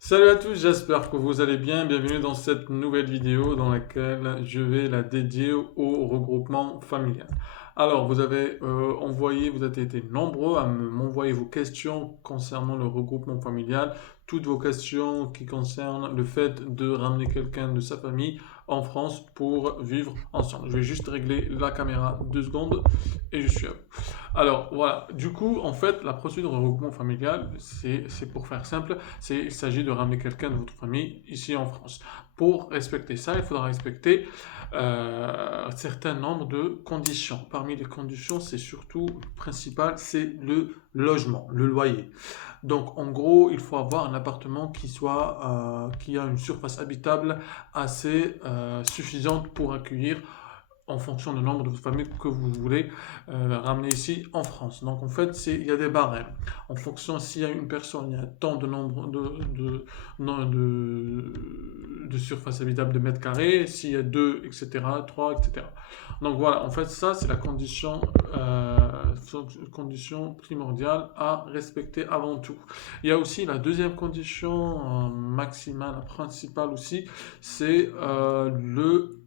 Salut à tous, j'espère que vous allez bien. Bienvenue dans cette nouvelle vidéo dans laquelle je vais la dédier au regroupement familial. Alors, vous avez été nombreux à m'envoyer vos questions concernant le regroupement familial, toutes vos questions qui concernent le fait de ramener quelqu'un de sa famille en France pour vivre ensemble. Je vais juste régler la caméra 2 secondes et je suis à vous. Alors voilà, du coup, en fait, la procédure de regroupement familial, c'est pour faire simple, il s'agit de ramener quelqu'un de votre famille ici en France. Pour respecter ça, il faudra respecter un certain nombre de conditions. Parmi les conditions, c'est surtout le principal, c'est le logement, le loyer. Donc en gros, il faut avoir un appartement qui a une surface habitable assez suffisante pour accueillir en fonction du nombre de familles que vous voulez ramener ici en France. Donc en fait, il y a des barèmes. En fonction s'il y a une personne, il y a tant de nombre non, de surface habitable de mètres carrés, s'il y a deux, etc., trois, etc. Donc voilà, en fait, ça, c'est la condition primordiale à respecter avant tout. Il y a aussi la deuxième condition maximale, principale aussi, c'est le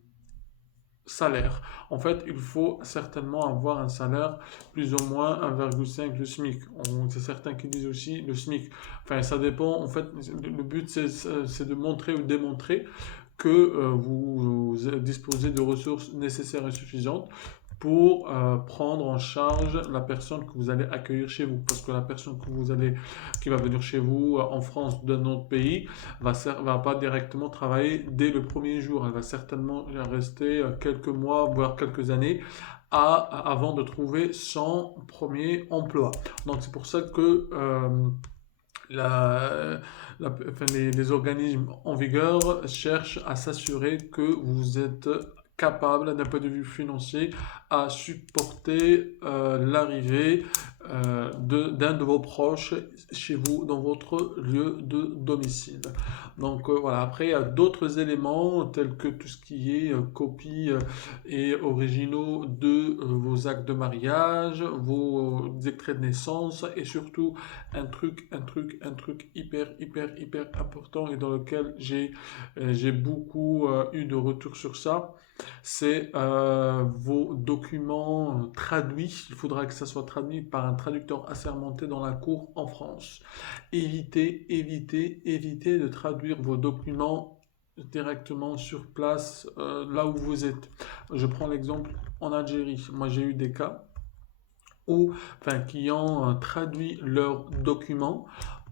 salaire. En fait, il faut certainement avoir un salaire plus ou moins 1,5 le SMIC. C'est certains qui disent aussi le SMIC. Enfin, ça dépend. En fait, le but, c'est de montrer ou démontrer que vous disposez de ressources nécessaires et suffisantes pour prendre en charge la personne que vous allez accueillir chez vous. Parce que la personne qui va venir chez vous en France d'un autre pays va pas directement travailler dès le premier jour. Elle va certainement rester quelques mois, voire quelques années avant de trouver son premier emploi. Donc c'est pour ça que la, enfin, les organismes en vigueur cherchent à s'assurer que vous êtes capable d'un point de vue financier à supporter l'arrivée d'un de vos proches chez vous dans votre lieu de domicile. Donc voilà, après il y a d'autres éléments tels que tout ce qui est copie et originaux de vos actes de mariage, vos extraits de naissance et surtout un truc hyper important et dans lequel j'ai beaucoup eu de retours sur ça, c'est vos documents traduits. Il faudra que ça soit traduit par un traducteur assermenté dans la cour en France. Évitez de traduire vos documents directement sur place, là où vous êtes. Je prends l'exemple en Algérie. Moi, j'ai eu des cas qui ont traduit leurs documents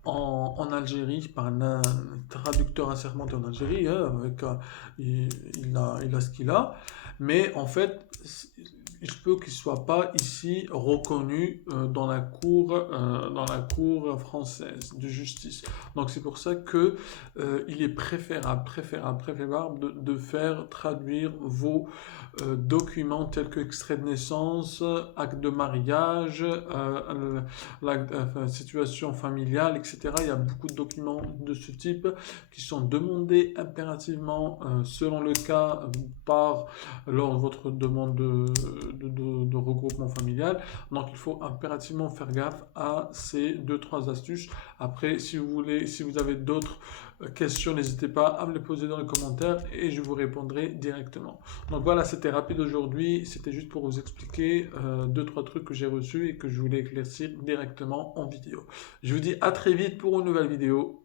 en Algérie par un traducteur assermenté en Algérie, hein, il a ce qu'il a, mais en fait, il se peut qu'il ne soit pas ici reconnu dans la cour française de justice. Donc c'est pour ça que il est préférable de faire traduire vos documents tels que extrait de naissance, acte de mariage, situation familiale, etc. Il y a beaucoup de documents de ce type qui sont demandés impérativement, selon le cas, lors de votre demande de regroupement familial. Donc il faut impérativement faire gaffe à ces deux, trois astuces. Après, si vous avez d'autres questions, n'hésitez pas à me les poser dans les commentaires et je vous répondrai directement. Donc voilà, c'était rapide aujourd'hui. C'était juste pour vous expliquer deux, trois trucs que j'ai reçus et que je voulais éclaircir directement en vidéo. Je vous dis à très vite pour une nouvelle vidéo.